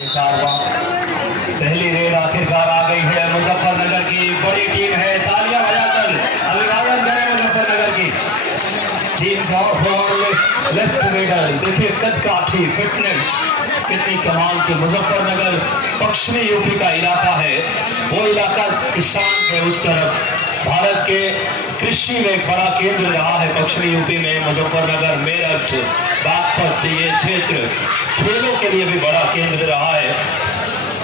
पहली रेड आखिरकार आ गई है। मुजफ्फरनगर की बड़ी टीम है, तालियां बजाकर अभिवादन करें मुजफ्फरनगर की टीम का। लेफ्ट मिडल देखिए, कद काठी फिटनेस कितनी कमाल की। मुजफ्फरनगर पश्चिमी यूपी का इलाका है, वो इलाका किसान है उस तरफ। भारत के कृषि में एक बड़ा केंद्र रहा है पश्चिमी यूपी में। मुजफ्फरनगर, मेरठ, बागपत ये क्षेत्र खेलों के लिए भी बड़ा केंद्र रहा है।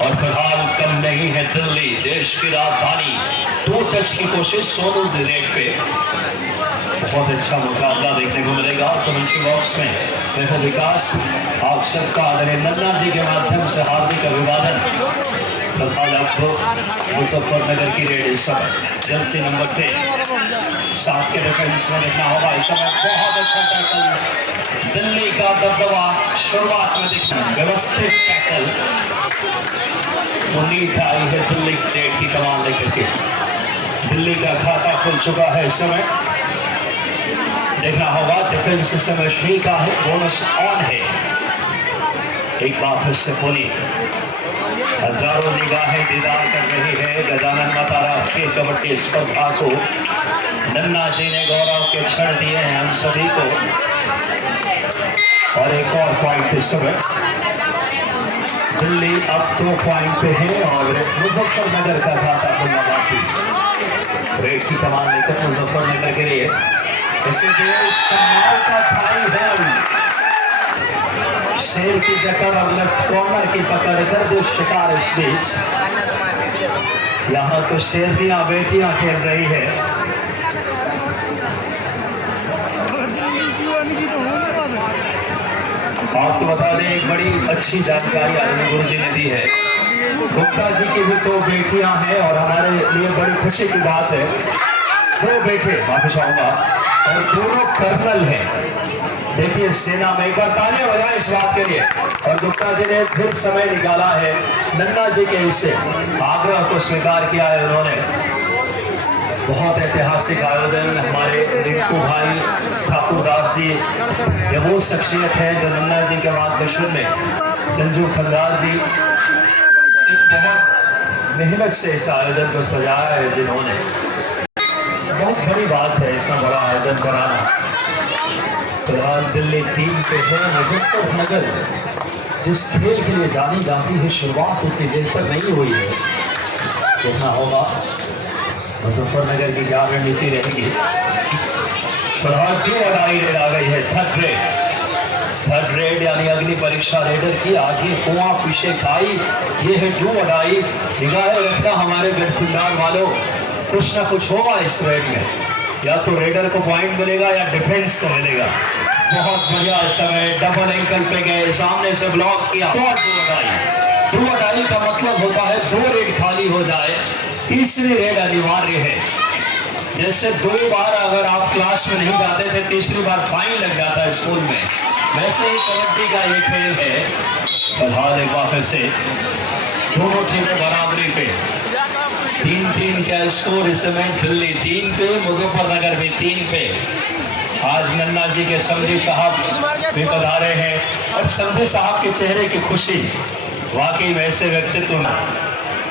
और फिलहाल कम नहीं है दिल्ली, देश की राजधानी। 2 टच की कोशिश सोनू रेड पे। बहुत अच्छा मुकाबला देखने को मिलेगा कमेंट्री बॉक्स में। देखो विकास, आप सबका आदरणीय नन्ना जी के माध्यम से हार्दिक अभिवादन। फिलहाल आपको मुजफ्फरनगर की रेड इस समय जर्सी नंबर 7 के डिफेंस में देखना होगा। इस समय बहुत अच्छा टैकल, दिल्ली का दबदबा शुरुआत में दिखना, व्यवस्थित टैकल। उम्मीद आई है दिल्ली रेड की कमान लेकर के। दिल्ली का खाता खुल चुका है इस समय, देखना होगा। डिफेंस इस समय श्री का है, बोनस ऑन है। एक बार फिर से पुनी, हजारों निगाहें दीदार कर रही है गजानन माता राष्ट्रीय कबड्डी स्पर्धा को। नन्ना जी ने गौरव के क्षण दिए हैं हम सभी को। और एक और पॉइंट इस समय दिल्ली अब 2 पॉइंट पे है और मुजफ्फरनगर का खाता खुलना बाकी। रेड की कमान लेकर मुजफ्फरनगर के लिए इसीलिए इस कमाल का थाई है। शेर की जकड़ और लेफ्ट कॉर्नर की पकड़ कर दो शिकार इस बीच। यहाँ तो शेरनियां बेटियां खेल रही है। आपको बता दें, एक बड़ी अच्छी जानकारी आदरणीय गुरु जी ने दी है। गुप्ता जी की भी 2 बेटियां हैं और हमारे लिए बड़ी खुशी की बात है। 2 बेटे, माफी चाहूंगा, और दोनों कर्नल हैं। देखिए सेना में, एक बार तालियां बजाएं इस बात के लिए। और गुप्ता जी ने फिर समय निकाला है नन्ना जी के हिस्से, आग्रह को स्वीकार किया है उन्होंने। बहुत ऐतिहासिक आयोजन। हमारे रिंकू भाई ठाकुर दास जी, ये वो शख्सियत है जो नन्ना जी के मार्गदर्शन में, संजू खंडार जी बहुत मेहनत से इस आयोजन को सजाया है जिन्होंने। बहुत बड़ी बात है इतना बड़ा आयोजन कराना। फिलहाल दिल्ली टीम पे है। मुजफ्फरनगर जिस खेल के लिए जानी जाती है, शुरुआत उतनी देर तक नहीं हुई है। देखना होगा मुजफ्फरनगर की क्या रणनीति रहेगी। फिलहाल 2 अडाई रेड आ गई है। थर्ड रेड यानी अग्नि परीक्षा रेडर की। आगे कुआं पीछे खाई, ये है 2 अडाई। निगाहें रखना हमारे गठफिलदार वालों, कुछ ना कुछ होगा इस रेड में। या तो रेडर को पॉइंट मिलेगा या डिफेंस को मिलेगा। बहुत बढ़िया समय, डबल एंकल पे गए, सामने से ब्लॉक किया। तो 2 अडाई का मतलब होता है 2 रेड खाली हो जाए, तीसरी रेड अनिवार्य है। जैसे 2 बार अगर आप क्लास में नहीं जाते थे, तीसरी बार फाइन लग जाता है स्कूल में, वैसे ही कबड्डी का ये खेल है। फिलहाल एक बार फिर से दोनों टीमें बराबरी पे, 3-3 का स्कोर इस समय। दिल्ली 3 पे, मुजफ्फरनगर भी 3 पे। आज नन्ना जी के समधी साहब भी पधारे हैं और समधी साहब के चेहरे की खुशी वाकई में ऐसे व्यक्तित्व में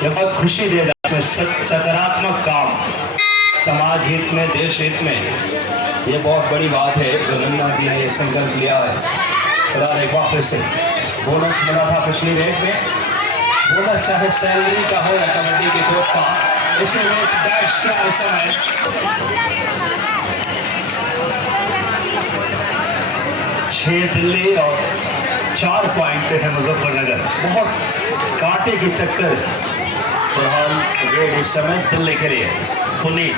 ये बहुत खुशी दे रहा है। सकारात्मक काम, समाज हित में, देश हित में, ये बहुत बड़ी बात है जो नन्ना जी ने ये संकल्प लिया है। फिलहाल एक बार फिर से बोनस मिला था पिछली रेड में। बोनस चाहे सैलरी का हो या कबड्डी के कोच का, इसे मैच डैश किया इस समय। 6 दिल्ली और 4 पॉइंट पे है मुजफ्फरनगर। बहुत कांटे की टक्कर फिलहाल रेड इस समय दिल्ली के लिए। पुनी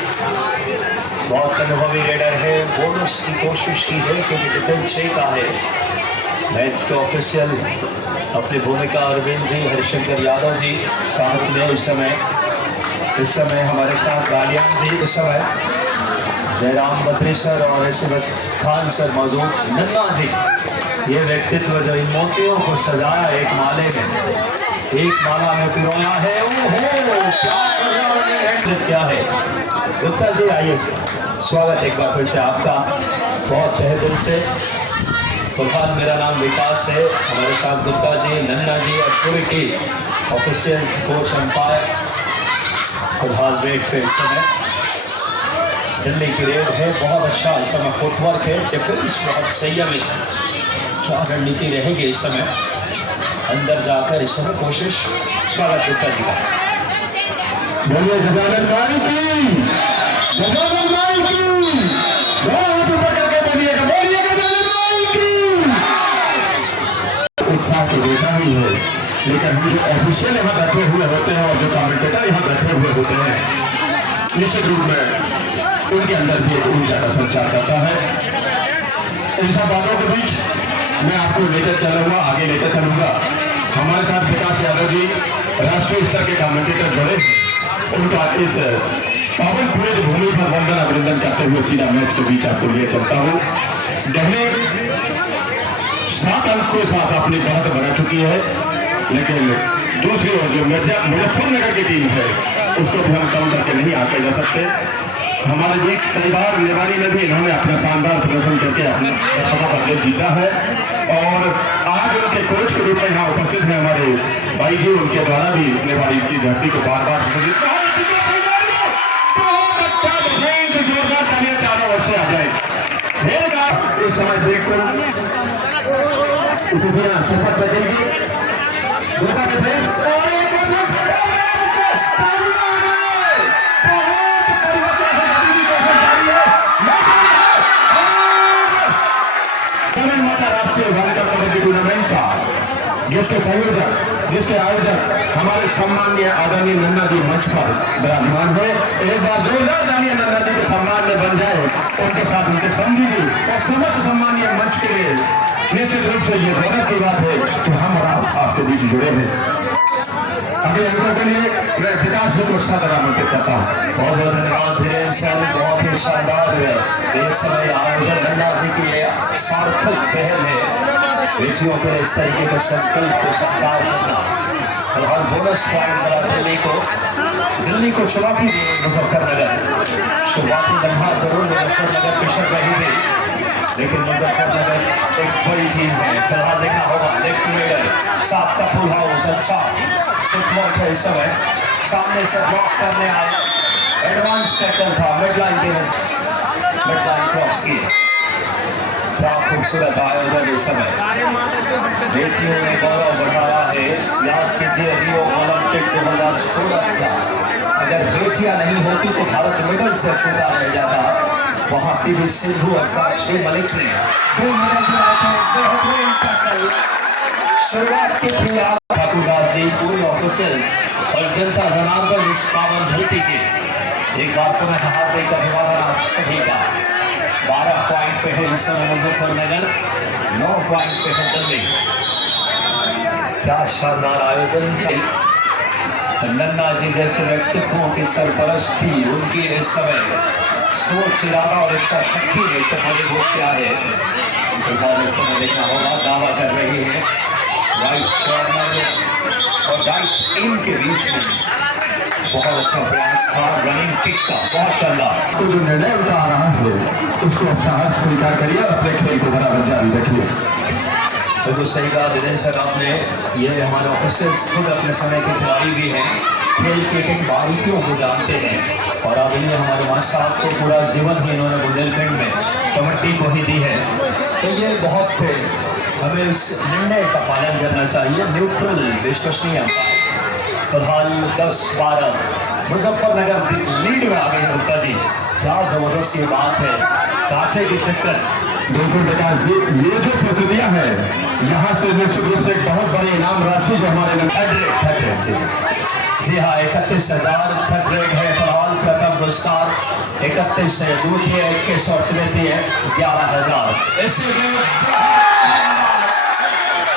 बहुत अनुभवी रेडर है, बोनस की कोशिश की है क्योंकि डिफेंस का है। मैच के ऑफिशियल अपनी भूमिका अरविंद जी, हरिशंकर यादव जी साथ में इस समय हमारे साथ गालियान जी, इस समय जयराम बद्री सर और एसएमएस खान सर मौजूद। नन्ना जी, ये व्यक्तित्व जो इन मोतियों को सजाया एक माले में, एक माला में पिरोया है। क्या है गुप्ता जी, आइए, स्वागत एक बार फिर से आपका बहुत तहे दिल से। फिलहाल मेरा नाम विकास है, हमारे साथ गुप्ता जी, नन्ना जी और पूरी टीम ऑफिशियल्स, कोच, अंपायर फिलहाल रेड पे इस समय दिल्ली की रेड है। बहुत अच्छा इस समय फुटवर्क है, डिफेंस बहुत संयमित। क्या रणनीति रहेगी इस समय अंदर जाकर इस समय कोशिश। स्वागत गुप्ता जी का। बोलिए गजानन भाई की, गजानन भाई की, बहुत ऊपर करके बोलिएगा, बोलिए गजानन भाई की। उत्साह तो देखा ही है, लेकिन हम जो ऑफिशियल यहाँ बैठे हुए होते हैं और जो कमेंटेटर यहाँ बैठे हुए होते हैं, निश्चित रूप में उनके अंदर भी एक ऊर्जा का संचार करता है। इन सब बातों के बीच मैं आपको लेकर चलूंगा, आगे लेकर चलूंगा। हमारे साथ विकास यादव जी राष्ट्रीय स्तर के कमेंटेटर जुड़े, उनका इस पावन पूरे भूमि पर वंदन अभिनंदन करते हुए सीधा मैच के बीच आपको लिए चलता हूँ। दिल्ली 7 अंक के साथ अपनी बढ़त बना चुकी है, लेकिन दूसरी ओर जो मुजफ्फरनगर की टीम है उसको भी हम कम करके नहीं आके जा सकते। हमारे बीच कई बार निवाड़ी में भी इन्होंने अपना शानदार प्रदर्शन करके अपना दर्शकों का दिल जीता है, और आज उनके कोच के रूप में यहाँ उपस्थित हैं हमारे भाई जी, उनके द्वारा भी निवाड़ी की धरती को बार बार बहुत अच्छा जोरदार तालियां चारों ओर से आ जाए। इस समय बिल्कुल स्थितियां शपथ लगेगी गोवा के देश और टूर्नामेंट का जिसके संयोजक, जिसके आयोजक हमारे सम्माननीय आदरणीय नन्ना जी मंच पर विराजमान है। एक बार जोरदार आदरणीय नन्ना जी के सम्मान में बन जाए, उनके साथ उनके संगी जी और समस्त सम्मानीय मंच के लिए निश्चित रूप से ये गौरव की बात है कि हम और आप आपके बीच जुड़े हैं। अगले अंकों के लिए मैं विकास जी को सादर आमंत्रित करता हूँ। बहुत बहुत धन्यवाद धीरेन्द्र सर, बहुत ही शानदार है इस समय आयोजन नन्ना जी की सार्थक पहल है बेटियों के इस तरीके के संकल्प को साकार करना। फिलहाल बोनस पॉइंट मिला दिल्ली को चुनौती दी मुजफ्फरनगर। शुरुआती लम्हा जरूर मुजफ्फरनगर पिछड़ रही थी, लेकिन मुजफ्फरनगर एक बड़ी टीम है। फिलहाल देखना होगा लेफ्ट मिडल साफ का फुल हाउस, अच्छा फुटवर्क है इस समय। सामने से ब्लॉक करने आए, एडवांस टैकल था, मिडलाइन क्रॉस की। क्या खूबसूरत आयोजन इस समय बेटियों ने गौरव बढ़ाया है। याद कीजिए रियो ओलंपिक 2016 का, अगर बेटियां नहीं होती तो भारत मेडल से छूटा रह जाता। वहां पीवी सिंधु और साक्षी मलिक ने शुरुआत की थी। ठाकुरदास पूरे ऑफिसर्स और जनता जनार्दन इस पावन धरती के एक बार पुनः हार्दिक अभिवादन आप सभी का। 12 पॉइंट पे है इस समय मुजफ्फरनगर, 9 पॉइंट पे है दिल्ली। क्या शानदार आयोजन। नन्ना जी जैसे व्यक्तित्वों की सरपरस्ती, उनकी इस समय सोच, इरादा और इच्छा शक्ति में सफलीभूत क्या है इस समय देखना होगा। दावा कर रही है राइट कॉर्नर और राइट इन के बीच में बहुत अच्छा प्रयास था, रनिंग किक का बहुत शानदार। तो जो निर्णय उनका आ रहा है उसको अपना हाथ स्वीकार करिए, अपने खेल को बराबर जारी रखिए। बिल्कुल सही कहा धीरेन्द्र सर आपने। ये हमारे ऑफिसर्स खुद अपने समय के खिलाड़ी भी हैं, खेल के एक बारीकियों को जानते हैं, और अब ये हमारे मां साहब को पूरा जीवन ही इन्होंने बुंदेलखंड में कबड्डी को ही दी है। तो ये बहुत हमें इस निर्णय का पालन करना चाहिए, न्यूट्रल विश्वसनीय। फिलहाल 10-12 मुजफ्फरनगर लीड में आ गई गुप्ता जी। क्या जबरदस्त ये बात है, कांटे की टक्कर। बिल्कुल विकास जी, ये जो प्रक्रिया है यहाँ से निश्चित रूप से एक बहुत बड़ी इनाम राशि जो हमारे जी हाँ 31,000 थर्ड रेट है। फिलहाल प्रथम पुरस्कार 31 है, दूसरी 21 और तृतीय 11,000। इसलिए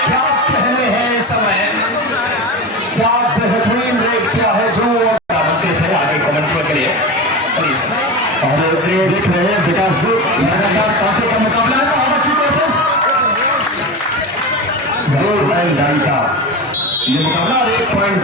क्या पहले है समय, क्या बेहतरीन रेट क्या है जो आगे कमेंट में करिए प्लीज। और देख रहे हैं विकास लगातार कांटे का मुकाबला है, और अच्छी कोशिश जरूर का ये मुकाबला 1 पॉइंट